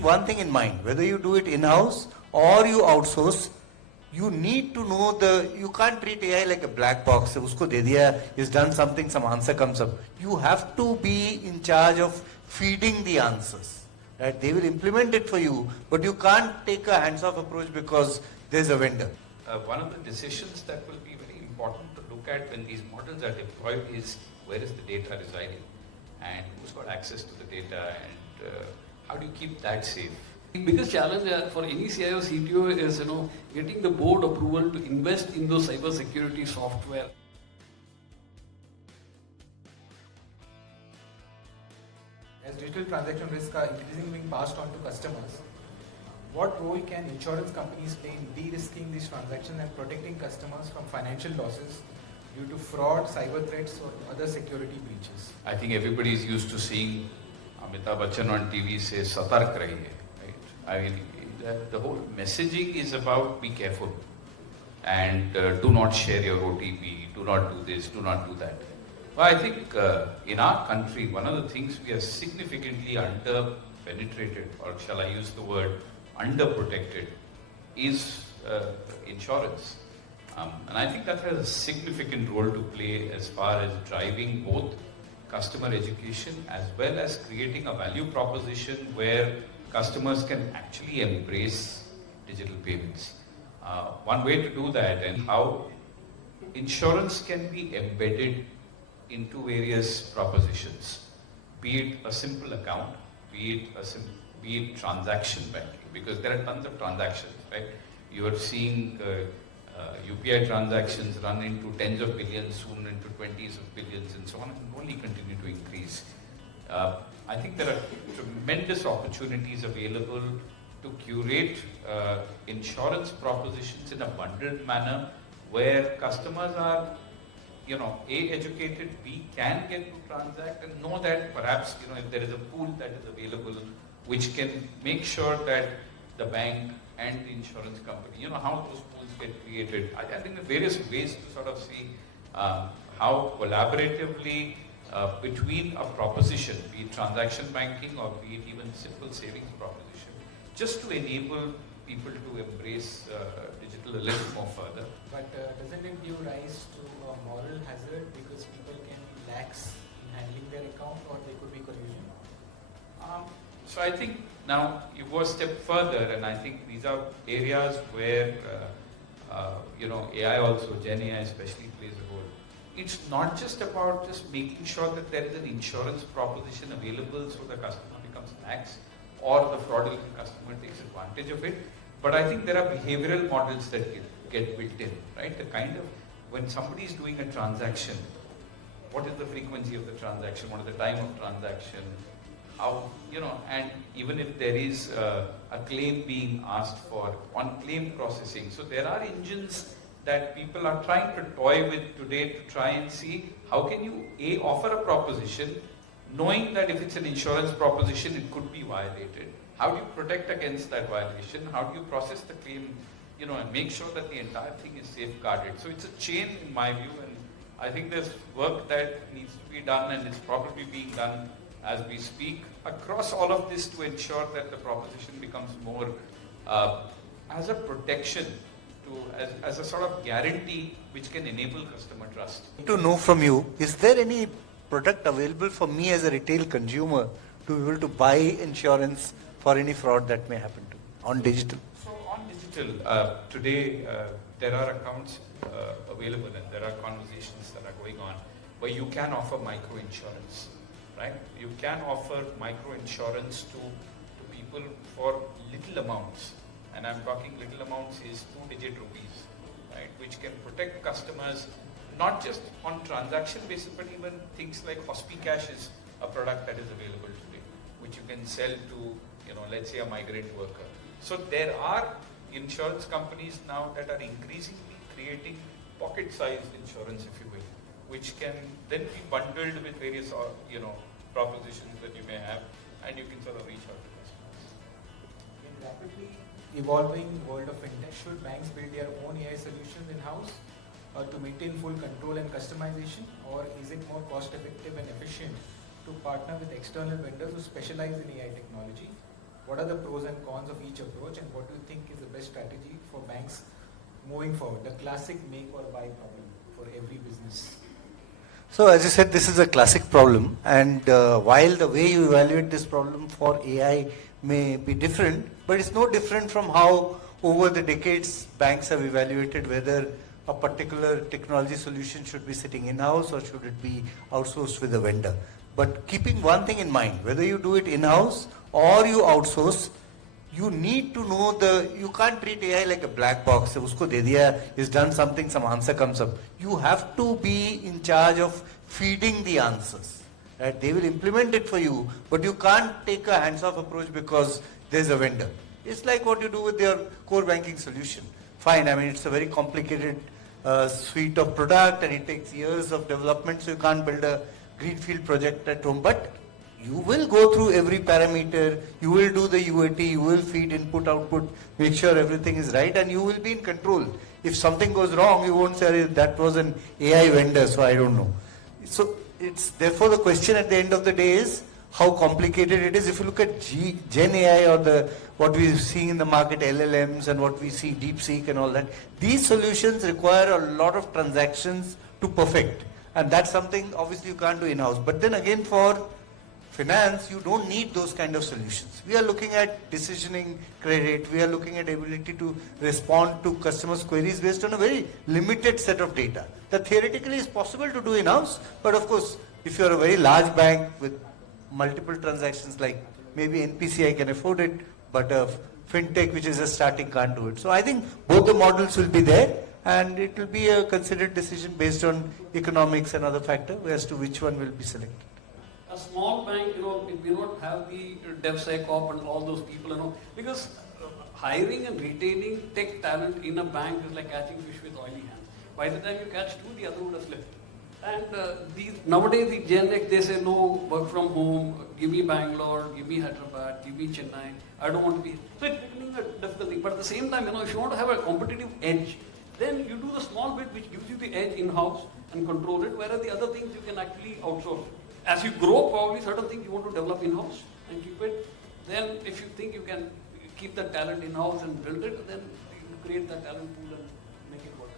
keeping one thing in mind, whether you do it in-house or you outsource, you need to know you can't treat AI like a black box. Usko de diya, he's done something, some answer comes up. You have to be in charge of feeding the answers. Right? They will implement it for you, but you can't take a hands-off approach because there's a vendor. One of the decisions that will be very important to look at when these models are deployed is where is the data residing and who's got access to the data and how do you keep that safe? The biggest challenge for any CIO, CTO is getting the board approval to invest in those cybersecurity software. As digital transaction risks are increasingly being passed on to customers, what role can insurance companies play in de-risking these transactions and protecting customers from financial losses due to fraud, cyber threats or other security breaches? I think everybody is used to seeing Amitabh Bachchan on TV say "Satark rahiye," right? I mean, the whole messaging is about be careful and do not share your OTP, do not do this, do not do that. Well, I think in our country, one of the things we are significantly under-penetrated, or shall I use the word underprotected, is insurance. And I think that has a significant role to play as far as driving both customer education as well as creating a value proposition where customers can actually embrace digital payments. One way to do that and how insurance can be embedded into various propositions, be it a simple account, be it transaction banking, because there are tons of transactions, right? You are seeing UPI transactions run into tens of billions, soon into 20s of billions, and so on, and only continue to increase. I think there are tremendous opportunities available to curate insurance propositions in a bundled manner where customers are A, educated, B, can get to transact and know that perhaps, if there is a pool that is available which can make sure that the bank and the insurance company, how those pools get created. I think there are various ways to sort of see how collaboratively between a proposition, be it transaction banking or be it even simple savings proposition, just to enable people to embrace digital a little more further. But doesn't it give rise to a moral hazard because people can be lax in handling their account or there could be collusion? So I think now you go a step further, and I think these are areas where AI also, Gen AI especially, plays a role. It's not just about just making sure that there is an insurance proposition available so the customer becomes lax or the fraudulent customer takes advantage of it, but I think there are behavioral models that get built in, right? The kind of, when somebody is doing a transaction, what is the frequency of the transaction, what is the time of transaction, how, and even if there is a claim being asked for, on claim processing. So there are engines that people are trying to toy with today to try and see how can you offer a proposition knowing that if it's an insurance proposition it could be violated. How do you protect against that violation? How do you process the claim, and make sure that the entire thing is safeguarded? So it's a chain in my view, and I think there's work that needs to be done, and it's probably being done as we speak across all of this to ensure that the proposition becomes more as a protection, as a sort of guarantee which can enable customer trust. To know from you, is there any product available for me as a retail consumer to be able to buy insurance for any fraud that may happen to me on digital? So on digital, today there are accounts available and there are conversations that are going on where you can offer micro insurance, right? You can offer micro insurance to people for little amounts. And I'm talking little amounts is 2-digit rupees, right? Which can protect customers not just on transaction basis, but even things like HospiCash is a product that is available today, which you can sell to, let's say a migrant worker. So there are insurance companies now that are increasingly creating pocket-sized insurance, if you will, which can then be bundled with various, propositions that you may have, and you can sort of reach out to customers. In rapidly evolving world of fintech, should banks build their own AI solutions in-house to maintain full control and customization, or is it more cost-effective and efficient to partner with external vendors who specialize in AI technology? What are the pros and cons of each approach, and what do you think is the best strategy for banks moving forward? The classic make or buy problem for every business. So as you said, this is a classic problem, and while the way you evaluate this problem for AI may be different, but it's no different from how over the decades banks have evaluated whether a particular technology solution should be sitting in-house or should it be outsourced with a vendor. But keeping one thing in mind, whether you do it in-house or you outsource, you need to know you can't treat AI like a black box. Usko de diya, it's done something, some answer comes up. You have to be in charge of feeding the answers. Right? They will implement it for you, but you can't take a hands-off approach because there's a vendor. It's like what you do with your core banking solution. Fine, I mean, it's a very complicated suite of product and it takes years of development, so you can't build a greenfield project at home. But you will go through every parameter, you will do the UAT, you will feed input, output, make sure everything is right, and you will be in control. If something goes wrong, you won't say that was an AI vendor, so I don't know. So it's therefore the question at the end of the day is how complicated it is. If you look at Gen AI or what we see in the market, LLMs, and what we see DeepSeek and all that, these solutions require a lot of transactions to perfect. And that's something obviously you can't do in-house. But then again, for finance, you don't need those kind of solutions. We are looking at decisioning credit. We are looking at ability to respond to customers' queries based on a very limited set of data. That theoretically is possible to do in-house, but of course, if you're a very large bank with multiple transactions, like maybe NPCI can afford it, but a fintech which is just starting can't do it. So I think both the models will be there, and it will be a considered decision based on economics and other factors as to which one will be selected. A small bank, we don't have the DevSecOps and all those people, because hiring and retaining tech talent in a bank is like catching fish with oily hands. By the time you catch two, the other would have slipped. And nowadays the Gen X, they say no, work from home, give me Bangalore, give me Hyderabad, give me Chennai, I don't want to be. So it's becoming a difficult thing. But at the same time, if you want to have a competitive edge, then you do the small bit which gives you the edge in-house and control it, whereas the other things you can actually outsource. As you grow, probably certain things you want to develop in-house and keep it. Then if you think you can keep the talent in-house and build it, then you create that talent pool and make it work.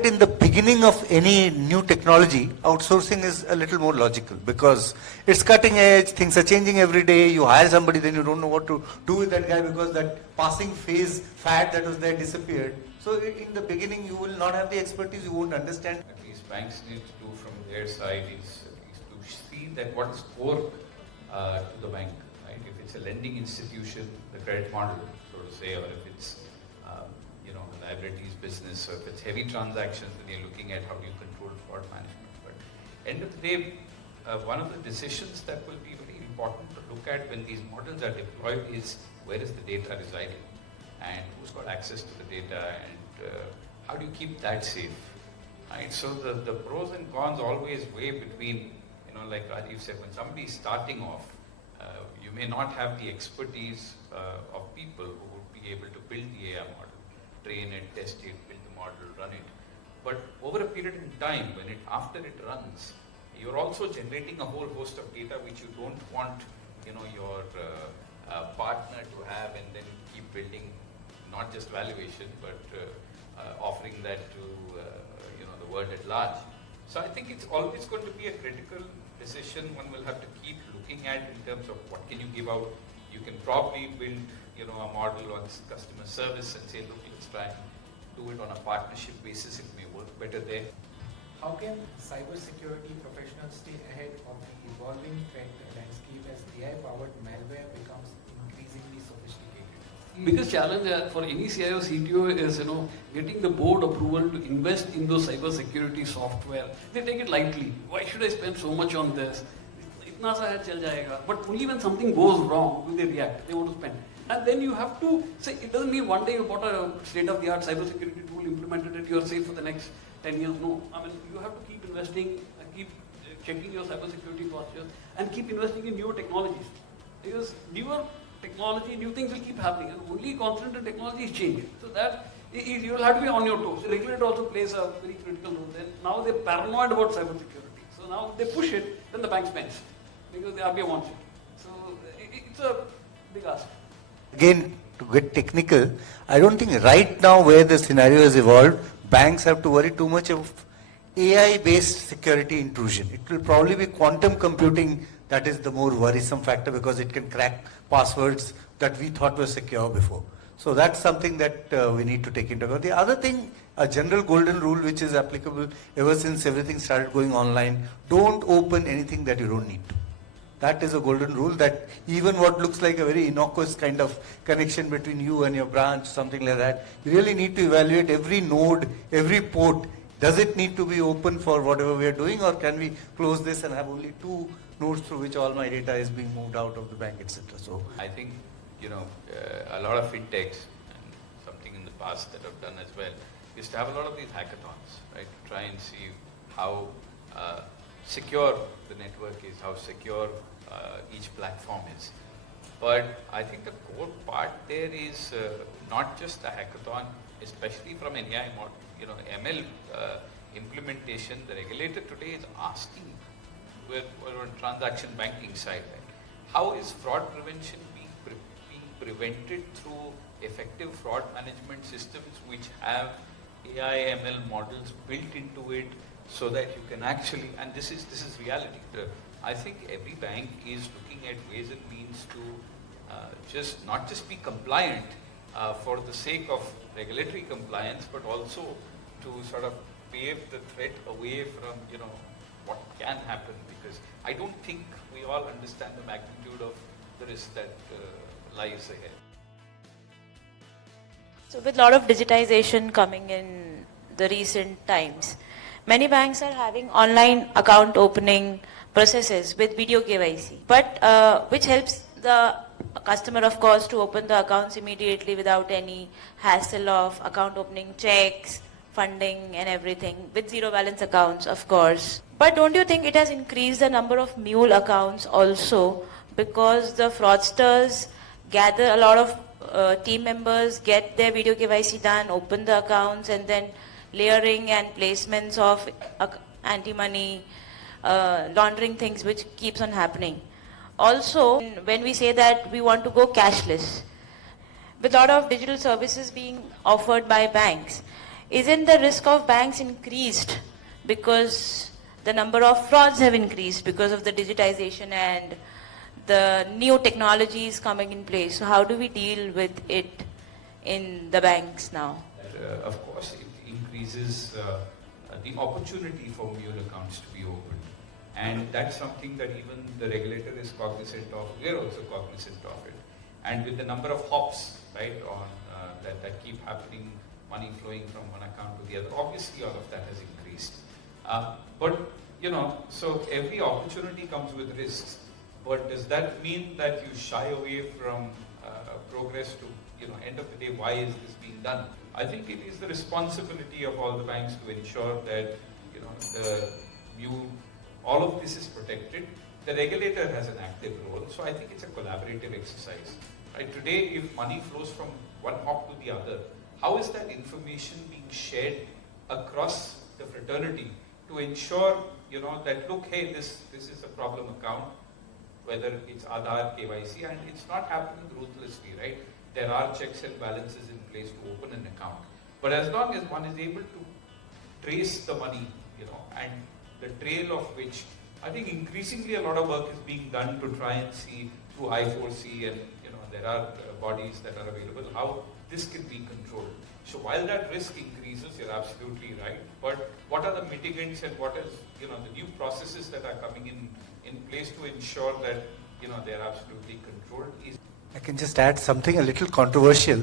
In the beginning of any new technology, outsourcing is a little more logical because it's cutting edge, things are changing every day, you hire somebody, then you don't know what to do with that guy because that passing phase fad that was there disappeared. So in the beginning, you will not have the expertise, you won't understand. At least banks need to do from their side is to see that what is core to the bank, right? If it's a lending institution, the credit model, so to say, or if it's liabilities business, or if it's heavy transactions, then you're looking at how do you control fraud management. But end of the day, one of the decisions that will be very important to look at when these models are deployed is where is the data residing and who's got access to the data and how do you keep that safe, right? So the pros and cons always weigh between, like Rajiv said, when somebody is starting off, you may not have the expertise of people who would be able to build the AI model, train it, test it, build the model, run it. But over a period in time, after it runs, you're also generating a whole host of data which you don't want, your partner to have, and then keep building not just valuation, but offering that to the world at large. So I think it's always going to be a critical decision one will have to keep looking at in terms of what can you give out. You can probably build a model on customer service and say, look, let's try and do it on a partnership basis. It may work better there. How can cybersecurity professionals stay ahead of the evolving threat landscape as AI-powered malware becomes increasingly sophisticated? Biggest challenge for any CIO, CTO is getting the board approval to invest in those cybersecurity software. They take it lightly. Why should I spend so much on this? Itna sa hai, chal jayega. But only when something goes wrong will they react. They want to spend. And then you have to say, it doesn't mean one day you bought a state-of-the-art cybersecurity tool, implemented it, you are safe for the next 10 years. No, you have to keep investing, keep checking your cybersecurity postures, and keep investing in newer technologies. Because newer technology, new things will keep happening, and only constant in technology is changing. So that you will have to be on your toes. The regulator also plays a very critical role. Then now they're paranoid about cybersecurity. So now they push it, then the bank spends because the RBI wants it. So it's a big ask. Again, to get technical, I don't think right now where the scenario has evolved, banks have to worry too much of AI-based security intrusion. It will probably be quantum computing that is the more worrisome factor because it can crack passwords that we thought were secure before. So that's something that we need to take into account. The other thing, a general golden rule which is applicable ever since everything started going online, don't open anything that you don't need to. That is a golden rule, that even what looks like a very innocuous kind of connection between you and your branch, something like that, you really need to evaluate every node, every port. Does it need to be open for whatever we are doing, or can we close this and have only 2 nodes through which all my data is being moved out of the bank, etc. So I think, a lot of fintechs, and something in the past that I've done as well, is to have a lot of these hackathons, right? To try and see how secure the network is, how secure each platform is. But I think the core part there is not just a hackathon, especially from an AI model, ML implementation. The regulator today is asking, we're on transaction banking side, right? How is fraud prevention being prevented through effective fraud management systems which have AI ML models built into it, so that you can actually, and this is reality. I think every bank is looking at ways and means to not just be compliant for the sake of regulatory compliance, but also to sort of pave the threat away from what can happen, because I don't think we all understand the magnitude of the risk that lies ahead. So with a lot of digitization coming in the recent times, many banks are having online account opening processes with video KYC, but which helps the customer, of course, to open the accounts immediately without any hassle of account opening checks, funding and everything, with zero balance accounts, of course. But don't you think it has increased the number of mule accounts also, because the fraudsters gather a lot of team members, get their video KYC done, open the accounts, and then layering and placements of anti-money laundering things, which keeps on happening. Also, when we say that we want to go cashless, with a lot of digital services being offered by banks, isn't the risk of banks increased because the number of frauds have increased because of the digitization and the new technologies coming in place? So how do we deal with it in the banks now? Of course, it increases the opportunity for mule accounts to be opened. And that's something that even the regulator is cognizant of. We're also cognizant of it. And with the number of hops, right, on that keep happening, money flowing from one account to the other, obviously all of that has increased. But so every opportunity comes with risks. But does that mean that you shy away from progress to, end of the day, why is this being done? I think it is the responsibility of all the banks to ensure that, all of this is protected. The regulator has an active role, so I think it's a collaborative exercise. Right? Today, if money flows from one hop to the other, how is that information being shared across the fraternity to ensure, that look, hey, this is a problem account, whether it's Aadhaar, KYC, and it's not happening ruthlessly, right? There are checks and balances in place to open an account. But as long as one is able to trace the money, and the trail of which, I think increasingly a lot of work is being done to try and see through I4C, and there are bodies that are available, how this can be controlled. So while that risk increases, you're absolutely right, but what are the mitigants and what is, the new processes that are coming in place to ensure that, they're absolutely controlled? I can just add something a little controversial.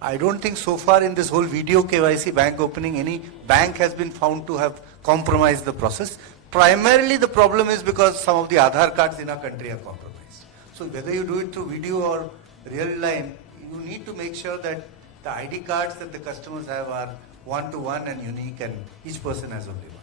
I don't think so far in this whole video KYC bank opening, any bank has been found to have compromised the process. Primarily the problem is because some of the Aadhaar cards in our country are compromised. So whether you do it through video or real line, you need to make sure that the ID cards that the customers have are one-to-one and unique, and each person has only one.